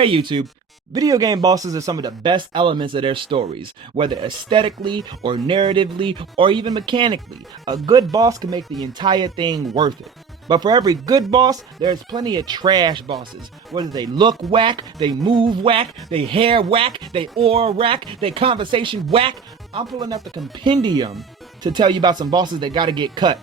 Hey YouTube, video game bosses are some of the best elements of their stories, whether aesthetically or narratively or even mechanically. A good boss can make the entire thing worth it. But for every good boss, there's plenty of trash bosses. Whether they look whack, they move whack, they hair whack, they aura whack, they conversation whack. I'm pulling up the compendium to tell you about some bosses that gotta get cut.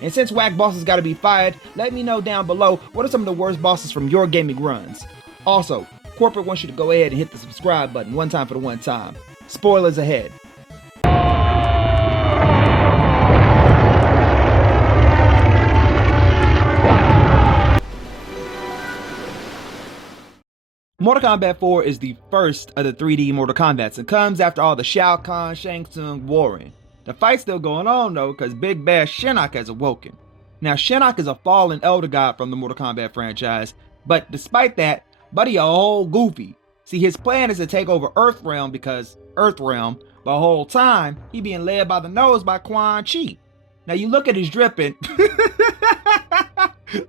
And since whack bosses gotta be fired, let me know down below what are some of the worst bosses from your gaming runs. Also, corporate wants you to go ahead and hit the subscribe button one time for the one time. Spoilers ahead. Mortal Kombat 4 is the first of the 3D Mortal Kombats and comes after all the Shao Kahn, Shang Tsung warring. The fight's still going on though because Big Bad Shinnok has awoken. Now Shinnok is a fallen elder god from the Mortal Kombat franchise, but despite that, Buddy a whole goofy. See, his plan is to take over Earthrealm because Earthrealm, but the whole time, he being led by the nose by Quan Chi. Now you look at his dripping.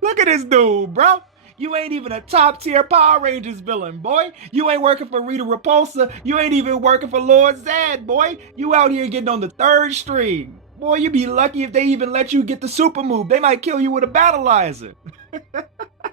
Look at this dude, bro. You ain't even a top tier Power Rangers villain, boy. You ain't working for Rita Repulsa. You ain't even working for Lord Zed, boy. You out here getting on the third string. Boy, you be lucky if they even let you get the super move. They might kill you with a battleizer.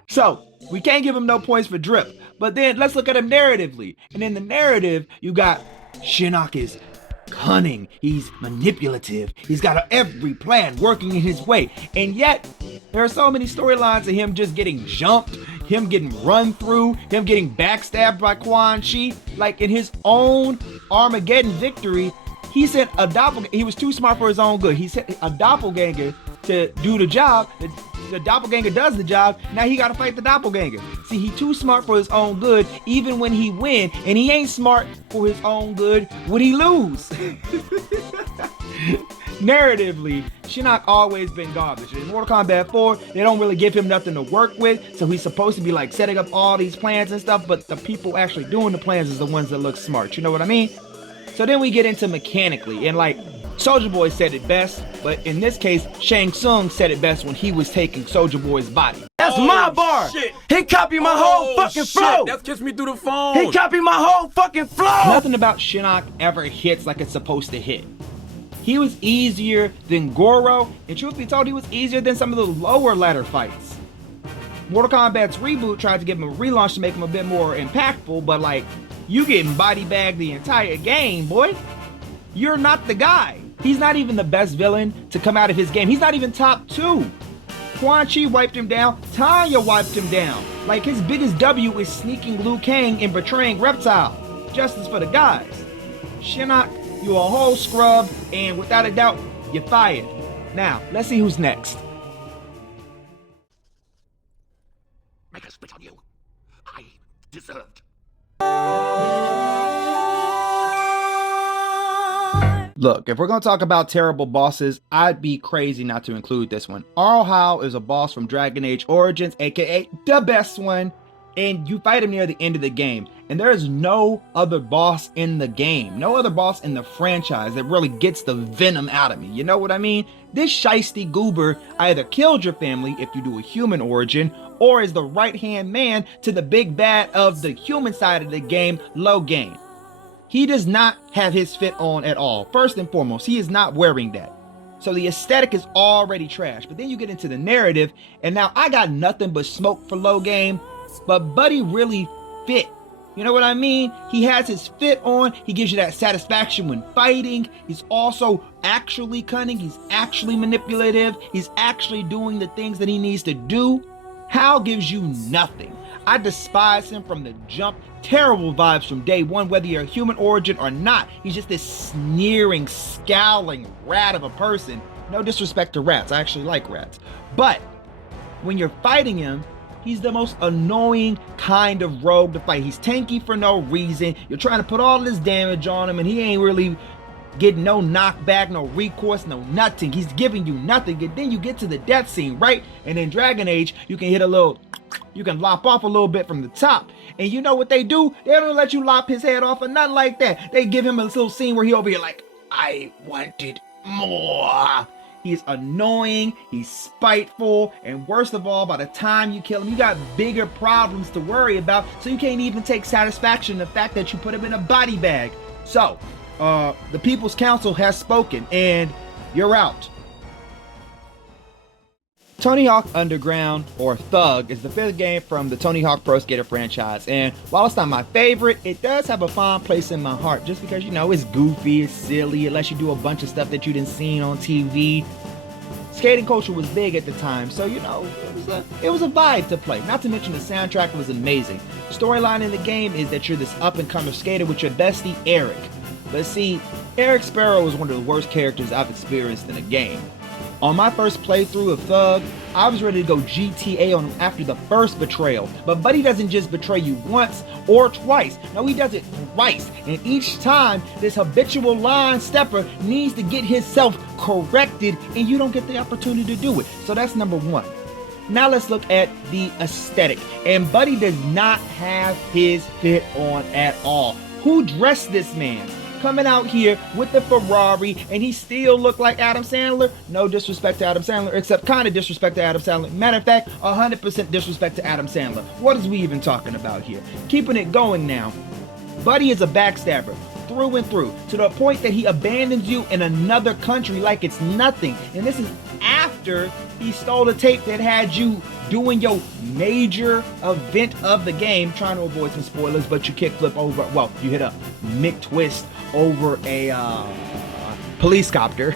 So, we can't give him no points for drip. But then let's look at him narratively. And in the narrative, you got Shinnok is cunning. He's manipulative. He's got every plan working in his way. And yet, there are so many storylines of him just getting jumped, him getting run through, him getting backstabbed by Quan Chi. Like in his own Armageddon victory, he sent a doppelganger. He was too smart for his own good. He sent a doppelganger to do the job. The doppelganger does the job. Now he got to fight the doppelganger. See, he too smart for his own good, even when he win, and he ain't smart for his own good when he lose. Narratively, Shinnok always been garbage. In Mortal Kombat 4, they don't really give him nothing to work with, so he's supposed to be like setting up all these plans and stuff, but the people actually doing the plans is the ones that look smart. You know what I mean? So then we get into mechanically, and like Soulja Boy said it best, but in this case, Shang Tsung said it best when he was taking Soulja Boy's body. That's my bar. Shit. He copied my whole fucking flow. That gets me through the phone. He copied my whole fucking flow. Nothing about Shinnok ever hits like it's supposed to hit. He was easier than Goro, and truth be told, he was easier than some of the lower ladder fights. Mortal Kombat's reboot tried to give him a relaunch to make him a bit more impactful, but like, you getting body bagged the entire game, boy. You're not the guy. He's not even the best villain to come out of his game. He's not even top 2. Quan Chi wiped him down. Tanya wiped him down. Like, his biggest W is sneaking Liu Kang and betraying Reptile. Justice for the guys. Shinnok, you a whole scrub, and without a doubt, you're fired. Now, let's see who's next. Make a spit on you. I deserved. Look, if we're going to talk about terrible bosses, I'd be crazy not to include this one. Arl Howe is a boss from Dragon Age Origins, aka the best one, and you fight him near the end of the game. And there is no other boss in the game, no other boss in the franchise that really gets the venom out of me. You know what I mean? This shiesty goober either killed your family if you do a human origin, or is the right-hand man to the big bad of the human side of the game, Logain. He does not have his fit on at all. First and foremost, he is not wearing that. So the aesthetic is already trash. But then you get into the narrative, and now I got nothing but smoke for Logain, but Buddy really fit. You know what I mean? He has his fit on. He gives you that satisfaction when fighting. He's also actually cunning. He's actually manipulative. He's actually doing the things that he needs to do. Hal gives you nothing. I despise him from the jump. Terrible vibes from day one, whether you're a human origin or not. He's just this sneering, scowling rat of a person. No disrespect to rats. I actually like rats. But when you're fighting him, he's the most annoying kind of rogue to fight. He's tanky for no reason. You're trying to put all this damage on him, and he ain't really getting no knockback, no recourse, no nothing. He's giving you nothing. And then you get to the death scene, right? And in Dragon Age, you can hit a little, you can lop off a little bit from the top. And you know what they do? They don't let you lop his head off or nothing like that. They give him a little scene where he over here like, I wanted more. He's annoying, he's spiteful, and worst of all, by the time you kill him, you got bigger problems to worry about, so you can't even take satisfaction in the fact that you put him in a body bag. So, the People's Council has spoken, and you're out. Tony Hawk Underground, or Thug, is the 5th game from the Tony Hawk Pro Skater franchise, and while it's not my favorite, it does have a fond place in my heart, just because, you know, it's goofy, it's silly, it lets you do a bunch of stuff that you didn't see on TV. Skating culture was big at the time, so, you know, it was a vibe to play. Not to mention the soundtrack was amazing. The storyline in the game is that you're this up-and-comer skater with your bestie, Eric. But see, Eric Sparrow is one of the worst characters I've experienced in a game. On my first playthrough of Thug, I was ready to go GTA on him after the first betrayal. But Buddy doesn't just betray you once or twice. No, he does it twice. And each time, this habitual line stepper needs to get himself corrected, and you don't get the opportunity to do it. So that's number one. Now let's look at the aesthetic. And Buddy does not have his fit on at all. Who dressed this man? Coming out here with the Ferrari, and he still looked like Adam Sandler. No disrespect to Adam Sandler, except kind of disrespect to Adam Sandler. Matter of fact, 100% disrespect to Adam Sandler. What is we even talking about here? Keeping it going now. Buddy is a backstabber through and through, to the point that he abandons you in another country like it's nothing. And this is after he stole the tape that had you doing your major event of the game, trying to avoid some spoilers, but you kickflip over, well, you hit a McTwist over a police copter.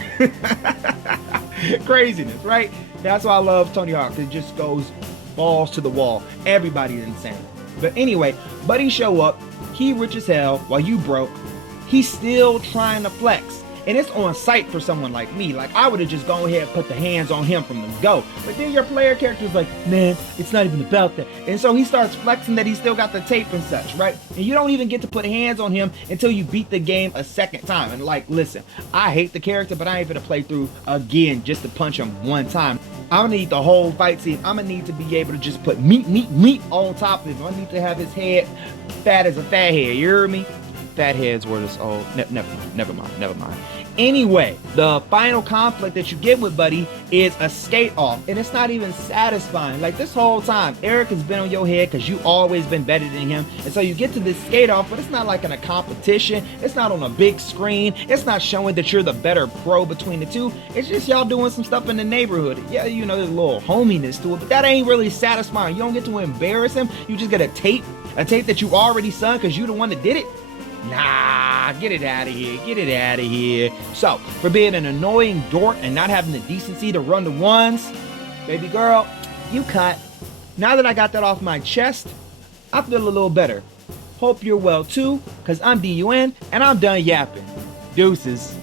Craziness, right? That's why I love Tony Hawk. It just goes balls to the wall. Everybody's insane. But anyway, Buddy show up, he rich as hell while you broke. He's still trying to flex. And it's on sight for someone like me. Like, I would have just gone ahead and put the hands on him from the go. But then your player character is like, man, it's not even about that. And so he starts flexing that he still got the tape and such, right? And you don't even get to put hands on him until you beat the game a second time. And like, listen, I hate the character, but I ain't gonna play through again just to punch him one time. I'm gonna need the whole fight scene. I'm gonna need to be able to just put meat on top of him. I need to have his head fat as a fat head, you hear me? Fat heads were this old. Never mind. Anyway, the final conflict that you get with Buddy is a skate off, and it's not even satisfying. Like, this whole time, Eric has been on your head because you always been better than him, and so you get to this skate off, but it's not like in a competition. It's not on a big screen. It's not showing that you're the better pro between the two. It's just y'all doing some stuff in the neighborhood. Yeah, you know, there's a little hominess to it, but that ain't really satisfying. You don't get to embarrass him. You just get a tape that you already sung because you the one that did it. Nah, get it out of here. So, for being an annoying dork and not having the decency to run the ones, baby girl, you cut. Now that I got that off my chest, I feel a little better. Hope you're well too, because I'm DUN and I'm done yapping. Deuces.